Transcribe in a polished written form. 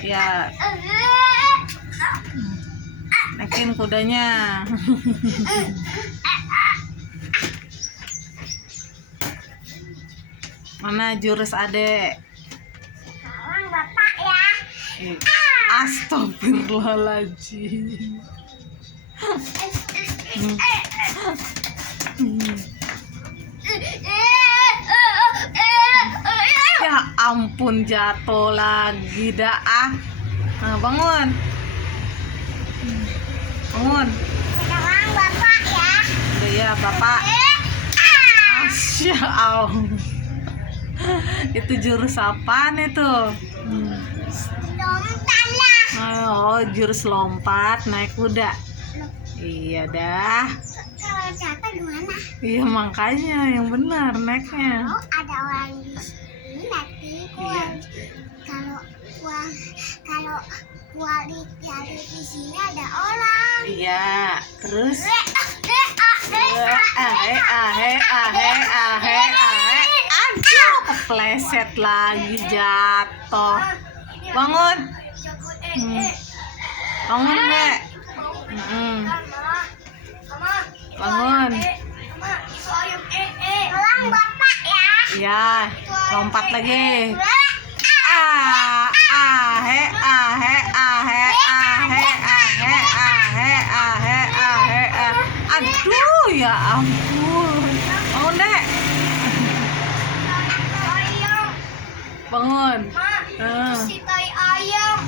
Ya, naikin kudanya. Mana jurus adek? Sekarang bapak ya. Astagfirullahaladzim. Ya ampun, jatuh lagi dah ah. Nah, bangun. Bangun. Sekarang bapak ya. Udah ya, Bapak. Asya Allah. Itu jurus apaan itu? Lompat lah. Oh, jurus lompat naik kuda. Iya dah. Kalau jatuh gimana? Iya makanya yang benar naiknya. Oh, ada orang di sini nanti kalau lihat di sini ada orang. Iya, terus aduh, kepleset lagi, jatuh. Bangun. Bangun, Dek. Bangun. Tolong bapak ya. Ya, lompat lagi. Aduh, ya ampun. Bangun, Dek. Bangun. Mak, itu si tai ayam.